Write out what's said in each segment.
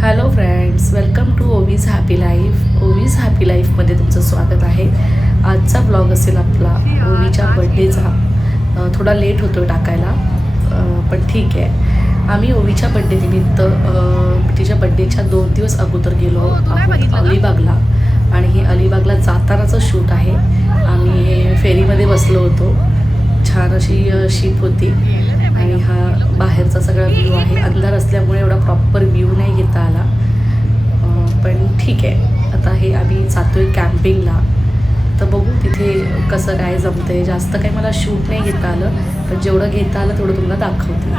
Hello friends welcome to Ovi's happy life Ovi's happy लाईफमध्ये तुमचं स्वागत आहे. आजचा ब्लॉग असेल आपला ओवीच्या बड्डेचा थोडा लेट होतो टाकायला पण ठीक आहे. आम्ही ओवीच्या बड्डे निमित्त अं, तिच्या बड्डेच्या दोन दिवस अगोदर गेलो आहोत अलिबागला. आणि हे अलिबागला जातानाचं शूट आहे. आम्ही फेरीमध्ये बसलो होतो. छान अशी शिप होती. आणि हा बाहेरचा सगळा व्ह्यू आहे. अंधार असल्यामुळे एवढा प्रॉपर व्ह्यू नाही घेता आला. पण ठीक आहे. आता हे आम्ही जातोय कॅम्पिंगला तर बघू तिथे कसं काय जमतंय. जास्त काही मला शूट नाही घेता आलं. पण जेवढं घेता आलं तेवढं तुम्हाला दाखवते.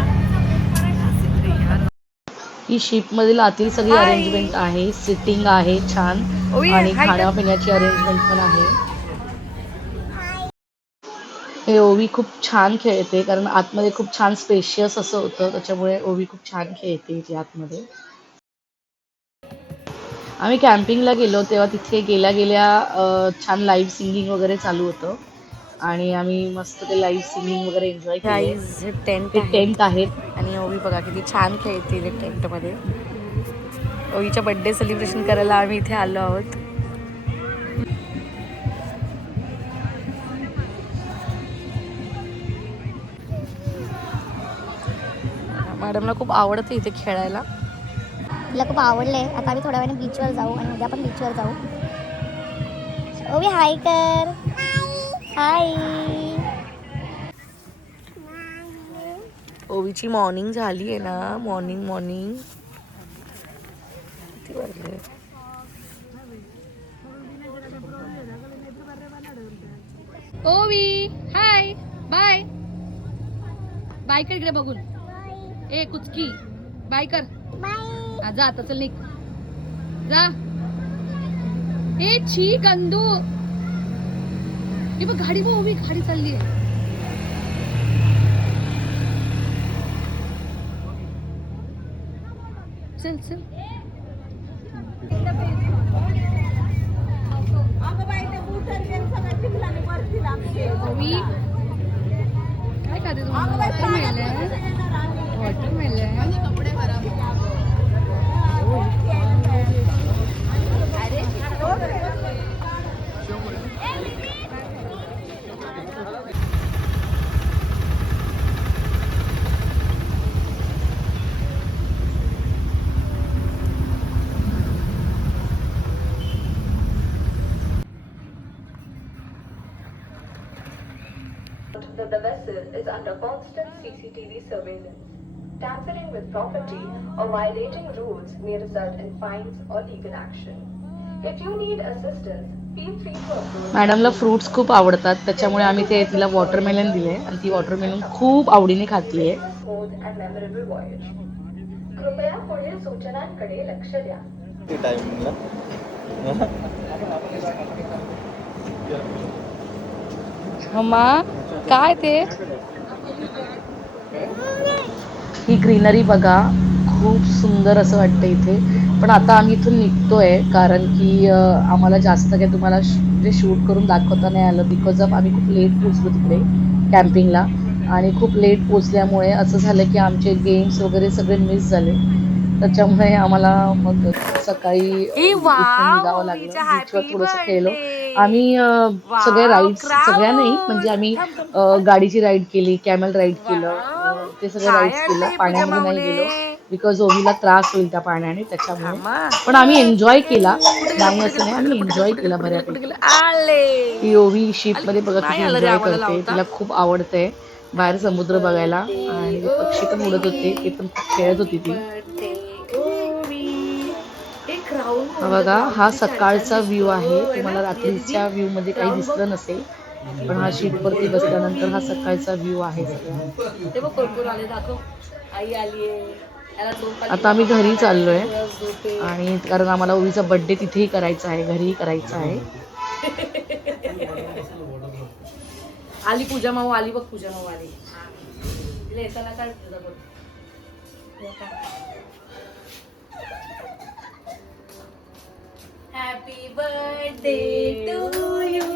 ही शिपमधील आतील सगळी अरेंजमेंट आहे. सिटिंग आहे. छान. आणि खाण्यापिण्याची अरेंजमेंट पण आहे. हे ओवी खूप छान खेळते कारण आतमध्ये खूप छान स्पेशियस असं होतं त्याच्यामुळे ओवी खूप छान खेळते इथे आतमध्ये. आम्ही कॅम्पिंगला गेलो तेव्हा तिथे गेल्या गेल्या छान लाईव्ह सिंगिंग वगैरे चालू होतं. आणि आम्ही मस्त ते लाईव्ह सिंगिंग वगैरे एन्जॉय केलं. टेंट आहेत आणि ओवी बघा किती छान खेळते टेंटमध्ये ओवीच्या बर्थडे सेलिब्रेशन करायला आम्ही इथे आलो आहोत. मॅडमला खूप आवडते इथे खेळायला. तिला खूप आवडलंय. आता आम्ही थोड्या वेळाने बीचवर जाऊ आणि उद्या पण बीचवर जाऊ. ओवी हाय कर. हाय ओवीची मॉर्निंग झाली आहे ना. मॉर्निंग मॉर्निंग किती वाजले? ओवी हाय बाय बाय कर इकडे बघून. ए कुचकी. बाय कर. जा आता चल निघ. जा. ए छी गंदू. हे बघ गाडी बघ ओवी गाडी चालली आहे. चल चल. ओवी काय खाते तुम्हाला मिळालं that the vessel is under constant CCTV surveillance. Tampering with property or violating rules may result in fines or legal action. If you need assistance, feel free to approach मॅडमला फ्रुट्स खूप आवडतात त्याच्यामुळे आम्ही ते तिला वॉटरमेलन दिले आणि ती वॉटरमेलन खूप आवडीने memorable voyage. कृपया पुढील सूचनांकडे लक्ष द्या काय ते ही ग्रीनरी बघा खूप सुंदर असं वाटतं इथे. पण आता आम्ही इथून निघतोय कारण की आम्हाला जास्त काही तुम्हाला श- म्हणजे शूट करून दाखवता नाही आलं बिकॉज ऑफ आम्ही खूप लेट पोचलो तिकडे कॅम्पिंगला आणि खूप लेट पोचल्यामुळे असं झालं की आमचे गेम्स वगैरे सगळे मिस झाले. त्याच्यामुळे आम्हाला मग सकाळी निघावं लागलं बीचवर थोडंसं खेळलो. आम्ही सगळे राईड्स सगळ्या नाही म्हणजे आम्ही गाडीची राईड केली कॅमल राईड केलं ते सगळं राईड्स केलं पाण्यामध्ये नाही गेलो बिकॉज ओवीला त्रास होईल त्या पाण्याने त्याच्यामुळे. पण आम्ही एन्जॉय केला. त्यामुळे असं नाही आम्ही एन्जॉय केला बऱ्यापैकी. ती ओवी शिपमध्ये बघा किती एन्जॉय करते? तिला खूप आवडतंय. बाहेर समुद्र बघायला. आणि पक्षी पण उडत होते ते पण खूप खेळत होती ती. बघा हा सकाळचा व्ह्यू आहे. तुम्हाला रात्रीच्या व्ह्यू मध्ये काही दिसलं नसेल पण हा शीट वरती बसल्यानंतर हा सकाळचा व्ह्यू आहे. आता आम्ही घरी चाललोय आणि कारण आम्हाला ओवीचा बर्थडे तिथेही करायचा आहे घरीही करायचा आहे. आली पूजा माऊ आली बघ पूजा माऊ आली तिला येताना काय तुझा बघ happy birthday to you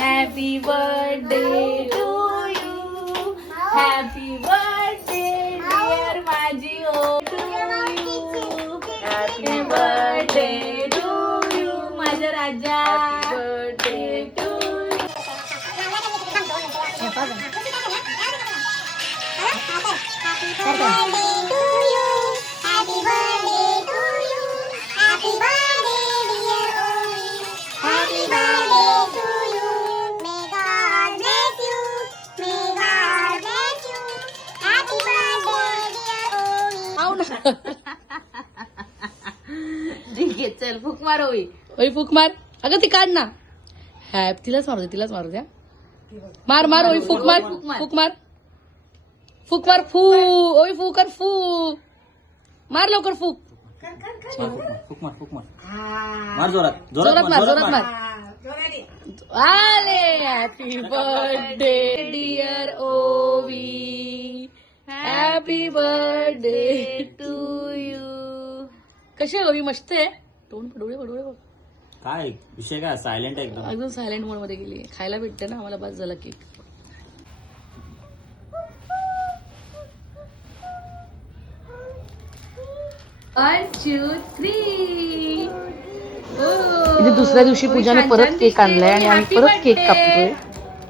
happy birthday to you happy birthday dear माझी ओ to you happy birthday to you माझ्या राजा बर्थडे टू ठीक चल फुक मार होई ओय फूक मार. अगं ती काढ ना. हॅप तिलाच मारू दे तिलाच मारू द्या. मार मार ओय फूक मार फूक मार. फूक मार. फूक मार फू. ओय फू कर फू. मार लवकर फूक. फुक मार फुक मार. मार जोरात जोरात मार जोरात मार. आले happy birthday dear Ovi. Happy birthday to you कशी आहे ओवी? मस्त आहे? तोंड डोळे डोळे बघ. काय? विषय काय? सायलेंट आहे एकदम. अजून सायलेंट मोडमध्ये गेली खायला भेटते ना आम्हाला बस झाला केक वन टू थ्री इथे दुसऱ्या दिवशी पूजाने परत केक आणलाय आणि आम्ही परत केक कापतोय.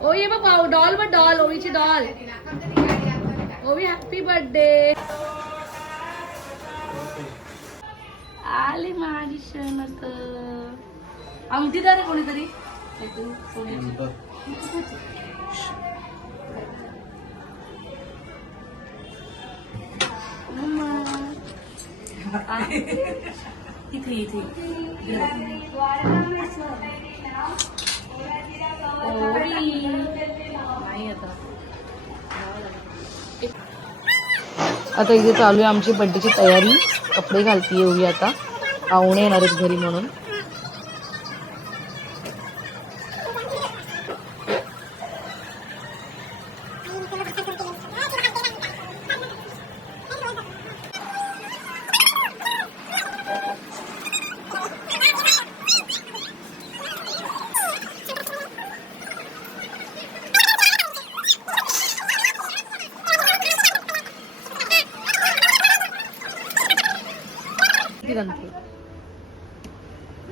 ओ ये बघ डॉल बघ डॉल ओवीची डॉल ओवी हॅपी बर्थडे आले माझी शनक आमटीदार आहे कोणीतरी इथे इथे. ओवी नाही आता. आता इथे चालू आहे आमची बर्थडेची तयारी. कपडे घालते एवढी आता. पाहुणे येणार आहेत घरी म्हणून.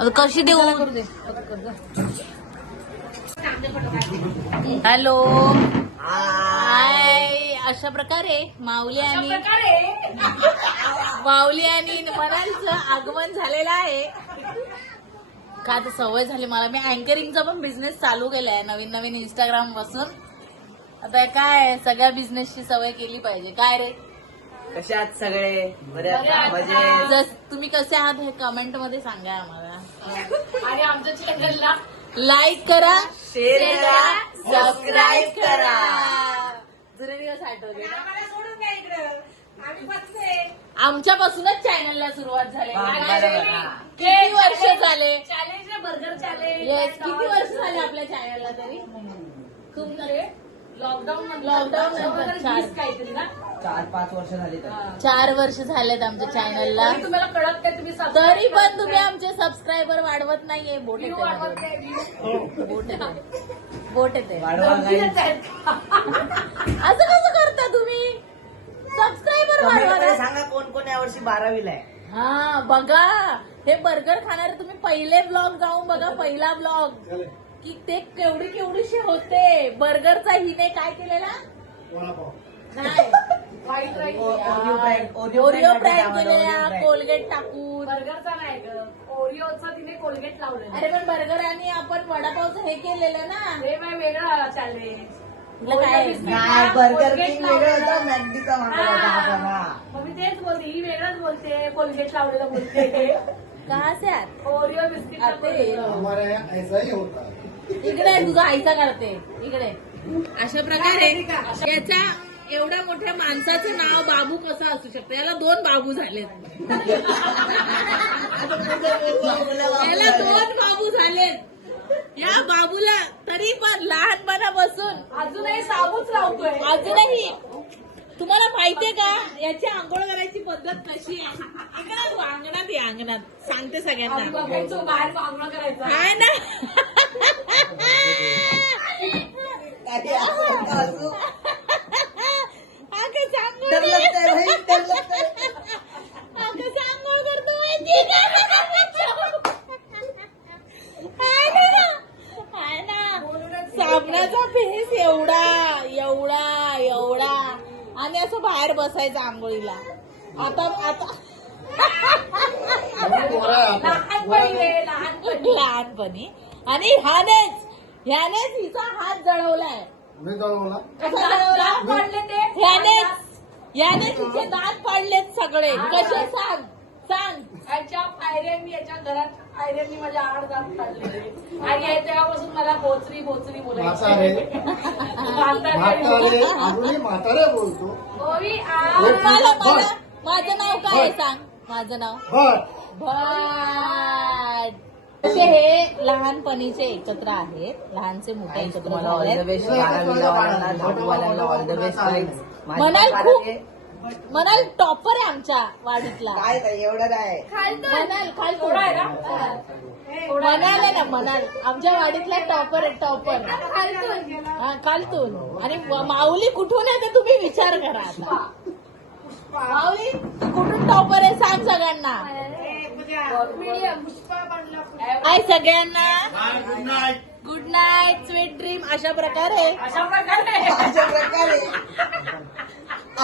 आता कशी देऊ हॅलो हाय अशा प्रकारे माऊली आणि माऊली आणि मनालचं आगमन झालेलं आहे का आता सवय झाली. मला मी अँकरिंगचा पण बिझनेस चालू केलाय. नवीन नवीन इंस्टाग्रामपासून. आता काय? सगळ्या बिझनेसची सवय केली पाहिजे. काय रे? कसे आहात सगळे? बरे आहात? मजेत. जस तुम्ही कसे आहात हे कमेंटमध्ये सांगा आम्हाला. आणि आमच्या चॅनलला लाईक करा शेअर करा सबस्क्राईब करा. जुने दिवस आठवले. आमच्यापासूनच चॅनलला सुरुवात झाली. हा, बरोबर, हा. किती वर्ष झाले? येस किती वर्ष झाले आपल्या चॅनलला तरी? खूप लॉकडाऊन लॉकडाऊन नंतर चार चार पाच वर्ष झाली तर. चार वर्ष झालेत आमच्या चॅनलला तुम्हाला कळत काय तुम्ही तरी पण तुम्ही आमचे सबस्क्रायबर वाढवत नाहीये. बोट येते माझ्यावर. बोट येते. बोट येते. वाढवा काही असं कसं करता तुम्ही? सबस्क्रायबर कमेंट वाढवा मध्ये ना. सांगा कोण कोण यावर्षी बारावीला आहे. हा बघा. हे बर्गर खाणारे तुम्ही पहिले ब्लॉग जाऊन बघा पहिला ब्लॉग की ते केवढी केवढीशे होते. बर्गरचा हिने काय केलेला? नाही. ओरिओ ब्रँड केलेला. कोलगेट टाकून. बर्गरचा नाही ओरिओचा तिने कोलगेट लावलं अरे पण बर्गर आणि आपण वडापावचं हे केलेलं ना. हे माझं वेगळं चॅलेंज तुला काय? नाही बर्गर किंग वेगळं होतं मॅगडीचा मागवला होता आपण हा. मग मी तेच बोलते ही वेगळंच बोलते कोलगेट लावलेलं बोलते. कहा से आत? ओरिओ बिस्किट आते. इकडे तुझा आईचा काढते इकडे. अशा प्रकारे याचा एवढ्या मोठ्या माणसाचं नाव बाबू कसं असू शकतं? याला दोन बाबू झालेत. याला दोन बाबू झालेत. या बाबूला तरी पण लहानपणापासून अजूनही साबूच लावतोय अजूनही. तुम्हाला माहितीये का? याची आंघोळ करायची पद्धत कशी आहे? अंगणात ये अंगणात. सांगते सगळ्यांना. बाहेर आंघोळ करायचं. काय ना काही असं नका असू. हा कसं आंघोळ तर लागतंय भाई, तर लागतंय. हा कसं आंघोळ करतो माहितीये का? हाय ना? हाय ना? साबणाचा फेस एवढा एवढा एवढा आणि असं बाहेर बसायचं आंघोळीला. आता आता. लहानपणी रे लहानपणी. लहानपणी. आणि ह्यानेच ह्यानेच हिचा हात जळवलाय. मी जळवला. कसा जळवला? पडले ते. ह्यानेच ह्याने तिचे दात पाडलेत सगळे. कसे? सांग सांग. याच्या पायऱ्यांनी याच्या घरात पायऱ्यांनी माझ्या जात काढले. आणि हे तेव्हापासून मला बोचरी बोचरी म्हातारे. बोलायची म्हातारे अजूनही म्हातारे बोलतो. ओवी आ मला मला माझं नाव काय आहे सांग? माझं नाव? भट असे हे लहानपणीचे एकत्र आहेत. लहानचे मोठे एकत्र झालेत. म्हणाल खूप म्हणाल टॉपर आहे आमच्या वाडीतला. काय एवढं नाही म्हणाल म्हणाल. आहे ना म्हणाल. आमच्या वाडीतला टॉपर आहे टॉपर. हा खालतून आणि माऊली कुठून आहे ते तुम्ही विचार करा आता. माऊली तू कुठून टॉपर आहे सांग सगळ्यांना. हाय सगळ्यांना. Good night good night sweet dream अशा प्रकारे. अशा प्रकारे.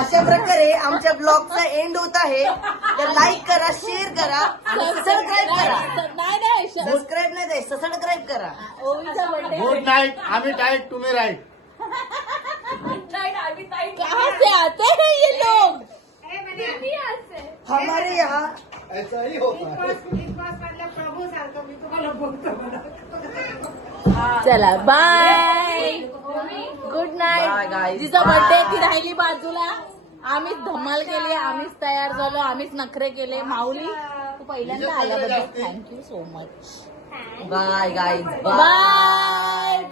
अशा प्रकारे आमच्या ब्लॉगचा एंड होत आहे. तर लाईक करा शेअर करा आणि सबस्क्राईब करा. नाही सबस्क्राईब नाही द्याय सबस्क्राईब करा. ओवीचा बर्थडे गुड नाईट आम्ही टाईट तुम्ही राईट नाही आम्ही ताई कहाँ से आते हैं ये लोग हमारे यहाँ ऐसा ही होता. है चला बाय गुड नाईट जिचा बर्थडे ती राहिली बाजूला. आम्हीच धमाल केली आम्हीच तयार झालो आम्हीच नखरे केले. माऊली तू पहिल्यांदा आल्याबद्दल thank you so much bye guys bye